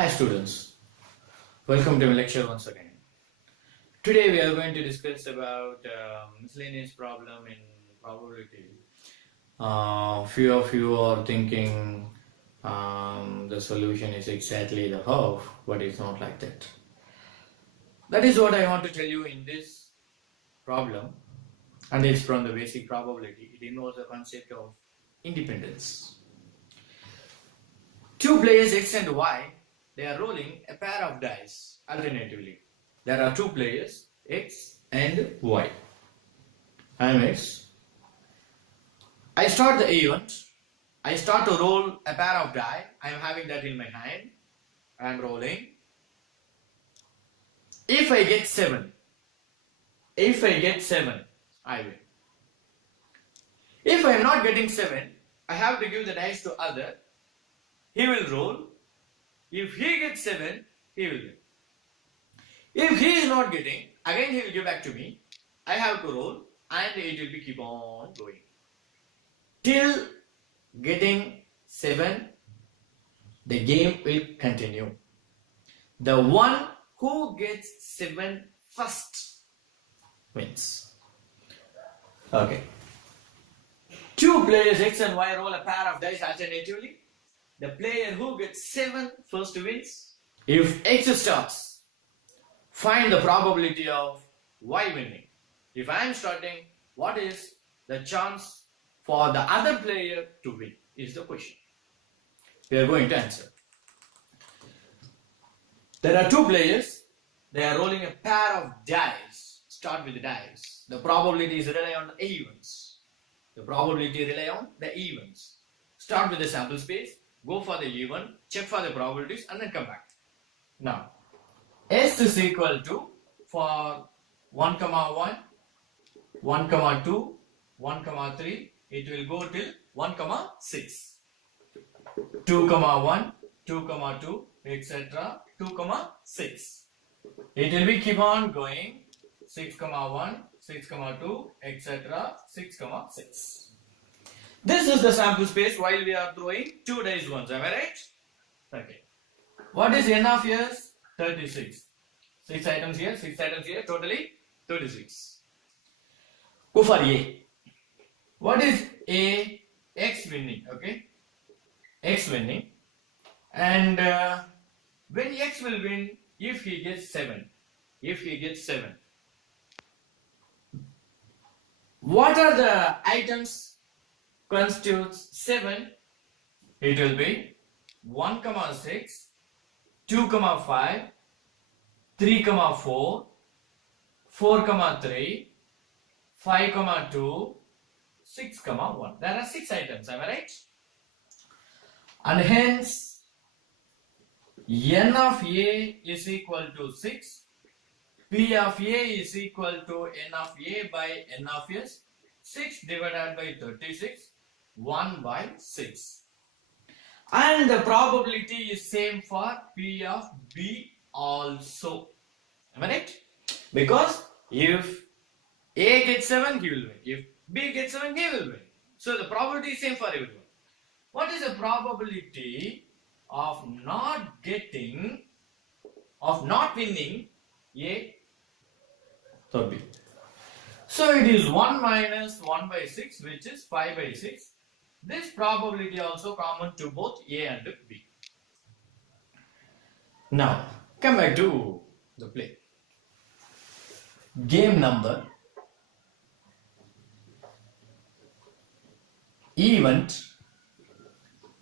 Hi students, welcome to my lecture once again. Today we are going to discuss about miscellaneous problem in probability. Few of you are thinking the solution is exactly the half, but it's not like that. That is what I want to tell you in this problem, and it's from the basic probability. It involves the concept of independence. Two players X and Y, they are rolling a pair of dice alternatively. There are two players X and Y. I am X. I start the event. I start to roll a pair of die. I am having that in my hand. I am rolling. If I get 7, I win. If I am not getting 7, I have to give the dice to other. He will roll. If he gets 7, he will win. If he is not getting, again he will give back to me. I have to roll and it will be keep on going. Till getting 7, the game will continue. The one who gets 7 first wins. Okay. Two players X and Y roll a pair of dice alternatively. The player who gets 7 first wins. If X starts, find the probability of Y winning. If I am starting, what is the chance for the other player to win is the question. We are going to answer. There are two players. They are rolling a pair of dice. Start with the dice. The probabilities rely on the events. The probability rely on the events. Start with the sample space. Go for the event. Check for the probabilities and then come back. Now, S is equal to for 1, 1, 1, 2, 1, 3, it will go till 1, 6. 2, 1, 2, 2, etc. 2, 6. It will be keep on going 6, 1, 6, 2, etc. 6, 6. This is the sample space while we are throwing two dice once. Am I right? Okay. What is n of s? 36. 6 items here, 6 items here, totally 36. Go for A. What is A? X winning, okay? X winning. And when X will win, if he gets 7. If he gets 7. What are the items constitutes 7? It will be 1, 6, 2, 5, 3, 4, 4, 3, 5, 2, 6, 1. There are 6 items, am I right? And hence, n of A is equal to 6. P of A is equal to n of A by n of S. 6 divided by 36, 1 by 6. And the probability is same for P of B also. Am I right? Because if A gets 7, he will win. If B gets 7, he will win. So the probability is same for everyone. What is the probability of not winning A or B? So it is 1 minus 1 by 6, which is 5 by 6. This probability also common to both A and B. Now, come back to the play. Game number, event,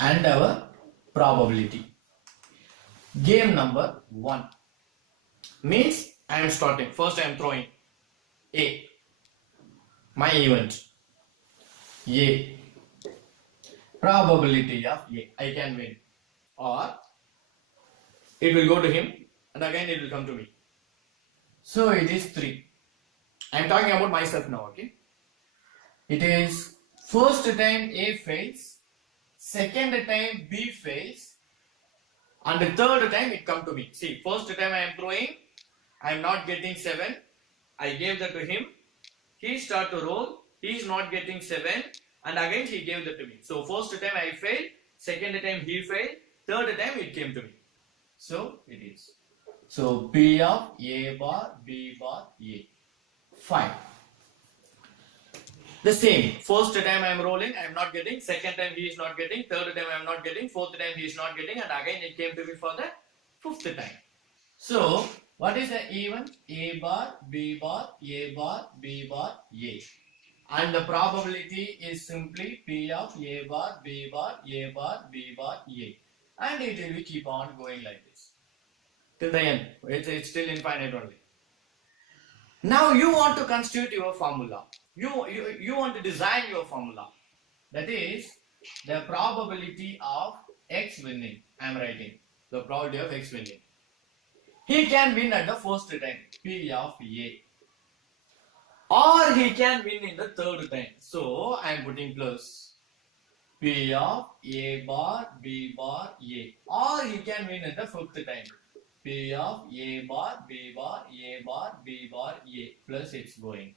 and our probability. Game number 1 means I am starting. First I am throwing A. My event. A. Probability of A. I can win. Or it will go to him and again it will come to me. So it is 3. I am talking about myself now, okay? It is first time A fails, second time B fails, and the third time it come to me. See, first time I am throwing, I am not getting 7. I gave that to him. He start to roll. He is not getting 7. And again he gave that to me. So first time I failed. Second time he failed. Third time it came to me. So it is. So P of A bar, B bar, A. Fine. The same. First time I am rolling, I am not getting. Second time he is not getting. Third time I am not getting. Fourth time he is not getting. And again it came to me for the fifth time. So what is the even? A bar, B bar, A bar, B bar, A. And the probability is simply P of A bar, B bar, A bar, B bar, A. And it will keep on going like this. Till the end. It's still infinite only. Now you want to constitute your formula. You want to design your formula. That is the probability of X winning. I am writing the probability of X winning. He can win at the first time, P of A. Or he can win in the third time. So I am putting plus P of A bar, B bar, A. Or he can win in the fifth time. P of A bar, B bar, A bar, B bar, A. Plus it's going.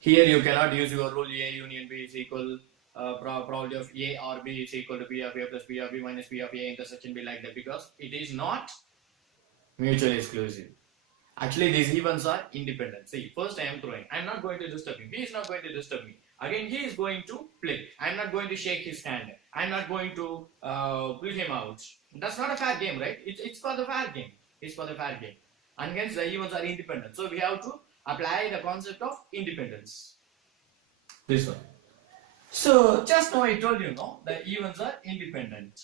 Here you cannot use your rule A union B is equal probability of A or B is equal to P of A plus P of B minus P of A intersection B like that, because it is not mutually exclusive. Actually, these events are independent. See, first I am throwing. I am not going to disturb him. He is not going to disturb me. Again, he is going to play. I am not going to shake his hand. I am not going to pull him out. That's not a fair game, right? It's for the fair game. It's for the fair game. And hence the events are independent. So we have to apply the concept of independence. This one. So just now I told you, no, the events are independent.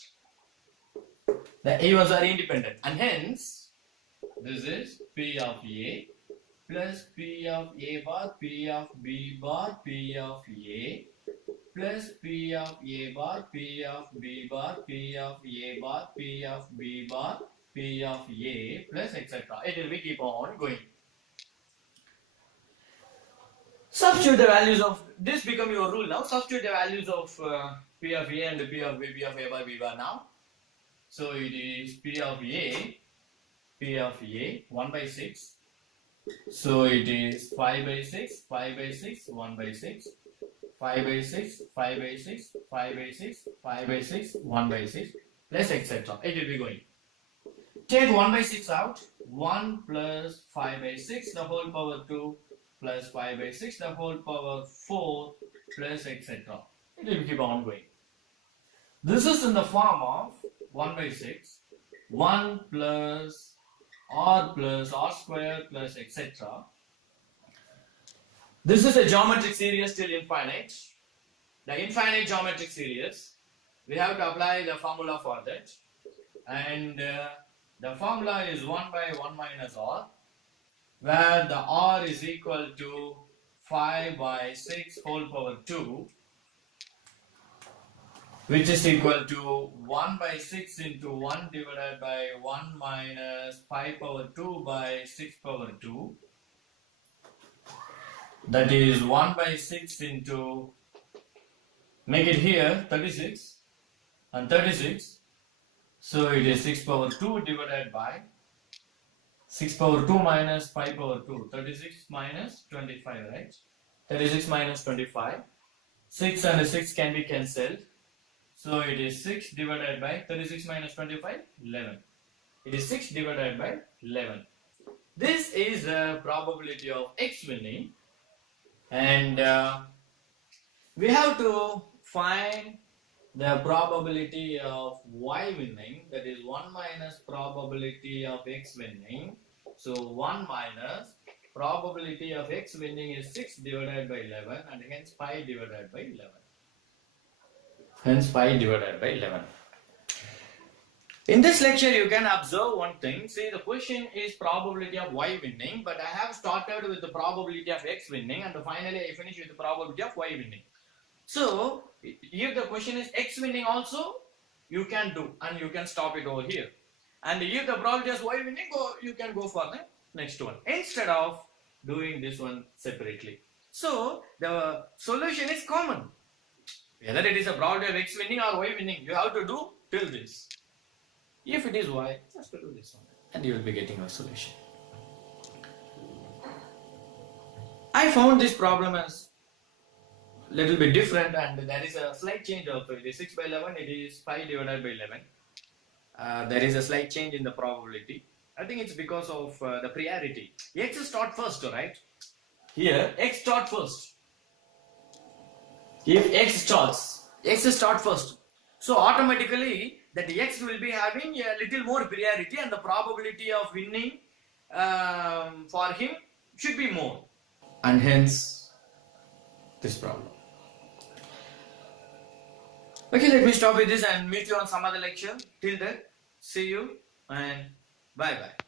The events are independent. And hence, this is P of A plus P of A bar, P of B bar, P of A plus P of A bar, P of B bar, P of A bar, P of B bar, P of A plus etc. It will be keep on going. Substitute the values of this become your rule now. Substitute the values of P of A and P of B, P of A bar, B bar now. So it is P of A 1 by 6. So it is 5 by 6, 5 by 6, 1 by 6, 5 by 6, 5 by 6, 5 by 6, 5 by 6, 1 by 6, plus etc. It will be going. Take 1 by 6 out. 1 plus 5 by 6 the whole power 2 plus 5 by 6 the whole power 4 plus etc. It will keep on going. This is in the form of 1 by 6, 1 plus r square plus etc. This is a geometric series till infinite. The infinite geometric series, we have to apply the formula for that. And the formula is 1 by 1 minus r, where the r is equal to 5 by 6 whole power 2, which is equal to 1 by 6 into 1 divided by 1 minus 5 power 2 by 6 power 2. That is 1 by 6 into, make it here 36 and 36. So it is 6 power 2 divided by 6 power 2 minus 5 power 2. 36 minus 25, right? 36 minus 25. 6 and 6 can be cancelled. So it is 6 divided by 36 minus 25, 11. It is 6 divided by 11. This is the probability of X winning, and we have to find the probability of Y winning, that is 1 minus probability of X winning. So 1 minus probability of X winning is 6 divided by 11, and hence 5 divided by 11. Hence 5 divided by 11. In this lecture, you can observe one thing. See, the question is probability of Y winning, but I have started with the probability of X winning, and finally I finish with the probability of Y winning. So, if the question is X winning also, you can do, and you can stop it over here. And if the probability is Y winning, you can go for the next one, instead of doing this one separately. So, the solution is common. Whether it is a probability of X winning or Y winning, you have to do till this. If it is Y, just do this one, and you will be getting a solution. I found this problem as little bit different, and there is a slight change also. It is 6 by 11, it is 5 divided by 11. there is a slight change in the probability. I think it's because of the priority. X start first, right? Here, X start first. If X start first. So automatically that X will be having a little more priority and the probability of winning for him should be more. And hence this problem. Okay, let me stop with this and meet you on some other lecture. Till then, see you and bye bye.